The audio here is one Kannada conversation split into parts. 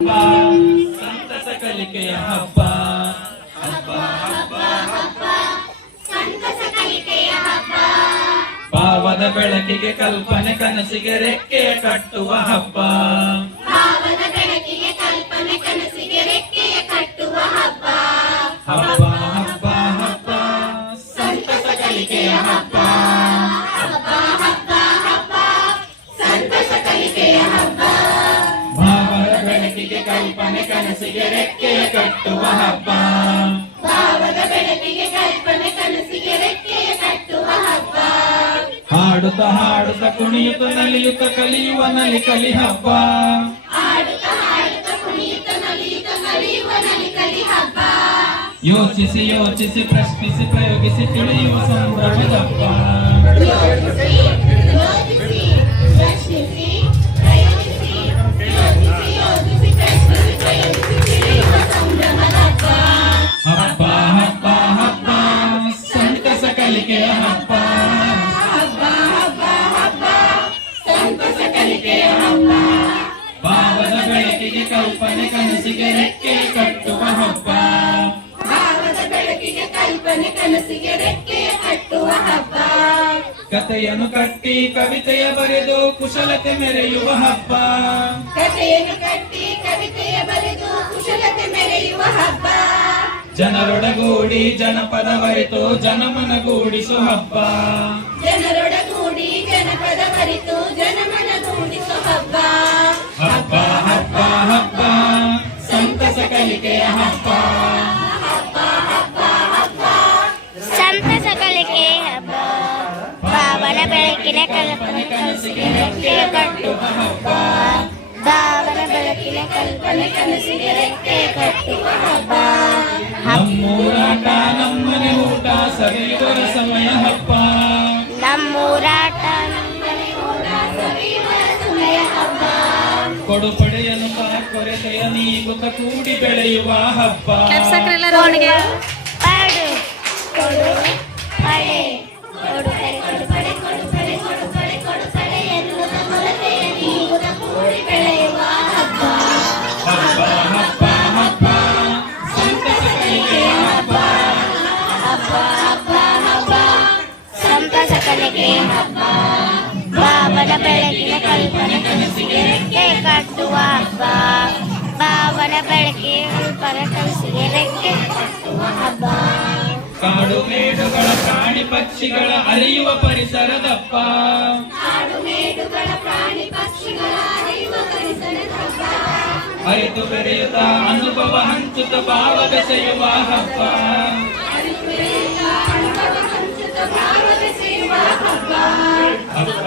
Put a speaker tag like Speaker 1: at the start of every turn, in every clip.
Speaker 1: ಸಂತಸ ಕಲಿಕೆಯ ಹಬ್ಬ. ಬೆಳಕಿಗೆ ಕಲ್ಪನೆ ಕನಸಿಗೆ ರೆಕ್ಕೆ ಕಟ್ಟುವ ಹಬ್ಬ.
Speaker 2: ಕನಸಿಗೆ ರೆಕ್ಕೆ ಕಟ್ಟುವ ಹಬ್ಬ.
Speaker 1: ಭಾವದ ಬೆಳಕಿಗೆ ಕಲ್ಪನೆ ಕನಸಿಗೆ ರೆಕ್ಕೆ ಕಟ್ಟುವ ಹಬ್ಬ. ಹಾಡುತ್ತ ಹಾಡುತ್ತ ಕುಣಿಯುತ್ತ ನಲಿಯುತ್ತ ಕಲಿಯುವ ನಲಿ ಕಲಿ ಹಬ್ಬ.
Speaker 2: ಆಡುತ್ತ ಹಾಡುತ್ತ ಕುಣಿಯುತ್ತ ನಲಿಯುತ್ತ ನಲಿಯುವ ನಲಿ ಕಲಿ ಹಬ್ಬ.
Speaker 1: ಯೋಚಿಸಿ ಯೋಚಿಸಿ ಪ್ರಶ್ನಿಸಿ ಪ್ರಯೋಗಿಸಿ ತಿಳಿಯುವ ಸಂಭ್ರಮದ ಹಬ್ಬ.
Speaker 2: ಯೋಚಿಸಿ ಯೋಚಿಸಿ
Speaker 1: ಕಲ್ಪನೆ ಕನಸಿಗೆ ರೆಕ್ಕೆ ಕಟ್ಟುವ ಹಬ್ಬ.
Speaker 2: ಭಾವದ ಬೆಳಕಿಗೆ ಕಲ್ಪನೆ ಕನಸಿಗೆ ರೆಕ್ಕೆ ಕಟ್ಟುವ ಹಬ್ಬ.
Speaker 1: ಕಥೆಯನ್ನು ಕಟ್ಟಿ ಕವಿತೆಯ ಬರೆದು ಕುಶಲತೆ ಮೆರೆಯುವ ಹಬ್ಬ.
Speaker 2: ಕಥೆಯನ್ನು ಕಟ್ಟಿ ಕವಿತೆಯ ಬರೆದು ಕುಶಲತೆ ಮೆರೆಯುವ ಹಬ್ಬ.
Speaker 1: ಜನರೊಡಗೂಡಿ ಜನಪದ ಬರೆತು ಜನಮನಗೂಡಿಸು ಹಬ್ಬ.
Speaker 2: ಜನರೊಡಗೂಡಿ ಜನಪದ ಬರಿತು ಜನಮನಗೂಡಿಸು ಹಬ್ಬ.
Speaker 1: ಹಬ್ಬ ಕಲಿಕೆಯ ಹಬ್ಬ
Speaker 2: ಹಬ್ಬ ಹಬ್ಬ ಹಬ್ಬ
Speaker 3: ಸಂತಸ ಕಲಿಕೆ ಹಬ್ಬ ಭಾವನ ಬೆಳಕಿನ ಕಲ್ಪನೆ
Speaker 1: ಕನಸಿಗೆ ರೆಕ್ಕೆ ಕಟ್ಟುವ ಹಬ್ಬ
Speaker 3: ಭಾವನ ಬೆಳಕಿನ ಕಲ್ಪನೆ ಕನಸಿಗೆ ರೆಕ್ಕೆ ಕಟ್ಟುವ ಹಬ್ಬ
Speaker 1: ನಮ್ಮೂರಾಟ ನಮ್ಮನೆ ಊಟ ಸವಿಯುವರ ಸಮಯ ಹಬ್ಬ
Speaker 3: ನಮ್ಮೂರಾಟ ನಮ್ಮನೆ ಓಟ
Speaker 2: ಸಮಯ ಹಬ್ಬ
Speaker 1: ಕೊಡು ಪಡೆಯನು ಕೊರೆತೆಯ ನೀಗುತ್ತ ಕೂಡಿ ಬೆಳೆಯುವ ಹಬ್ಬ
Speaker 3: ಪಾಡು ಕೊಡು ಪಡೆ ಕೊಡು ಪಡೆ ಕೊಡು ಪಡೆ
Speaker 2: ಕೊಡು ಕಡೆ ಕೊಡು ಕಡೆ ಕೊಡು ಕಡೆ ಎನ್ನುವ ಕೊರತೆಯ ನೀಗುತ್ತ ಕೂಡಿ ಬೆಳೆಯುವ ಹಬ್ಬ
Speaker 1: ಹಬ್ಬ ಹಬ್ಬ ಹಬ್ಬ ಸಂತಸ ಕಲಿಕೆಯ ಹಬ್ಬ
Speaker 3: ಭಾವನ ಬೆಳಕಿನ ಕಲ್ಪನೆ ಕನಸಿಗೆ ರೆಕ್ಕೆ ಕಟ್ಟುವ ಹಬ್ಬ ಭಾವನ ಬೆಳಕಿನ ಕಲ್ಪನೆ ಕನಸಿಗೆ ರೆಕ್ಕೆ ಕಟ್ಟುವ ಹಬ್ಬ
Speaker 1: ಕಾಡು ಮೇಡುಗಳ ಪ್ರಾಣಿ ಪಕ್ಷಿಗಳ ಅರಿಯುವ ಪರಿಸರದಪ್ಪ.
Speaker 2: ಕಾಡು ಮೇಡುಗಳ ಪ್ರಾಣಿ ಪಕ್ಷಿಗಳ ಅರಿಯುವ ಪರಿಸರದಪ್ಪ.
Speaker 1: ಅರಿತು ಬೆರೆಯುತ್ತ ಅನುಭವ ಹಂಚುತ್ತ ಭಾವ ಬೆಸೆಯುವ ಹಬ್ಬ.
Speaker 2: ಅನುಭವ ಹಂಚುತ್ತ ಭಾವ ಬೆಸೆಯುವ ಹಬ್ಬ.
Speaker 1: ಹಬ್ಬ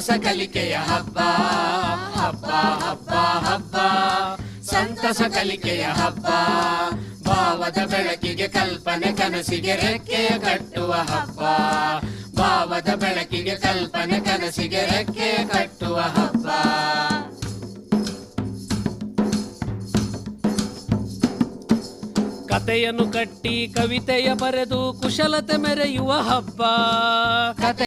Speaker 4: ಸಂತಸ ಕಲಿಕೆಯ ಹಬ್ಬ. ಹಬ್ಬ ಹಬ್ಬ ಹಬ್ಬ. ಸಂತಸ ಕಲಿಕೆಯ ಹಬ್ಬ. ಭಾವದ ಬೆಳಕಿಗೆ ಕಲ್ಪನೆ, ಕನಸಿಗೆ ರೆಕ್ಕೆ ಕಟ್ಟುವ ಹಬ್ಬ. ಭಾವದ ಬೆಳಕಿಗೆ ಕಲ್ಪನೆ, ಕನಸಿಗೆ ರೆಕ್ಕೆ ಕಟ್ಟುವ ಹಬ್ಬ. ಕತೆಯನ್ನು ಕಟ್ಟಿ ಕವಿತೆಯ ಬರೆದು ಕುಶಲತೆ ಮೆರೆಯುವ ಹಬ್ಬ.
Speaker 5: ಕತೆ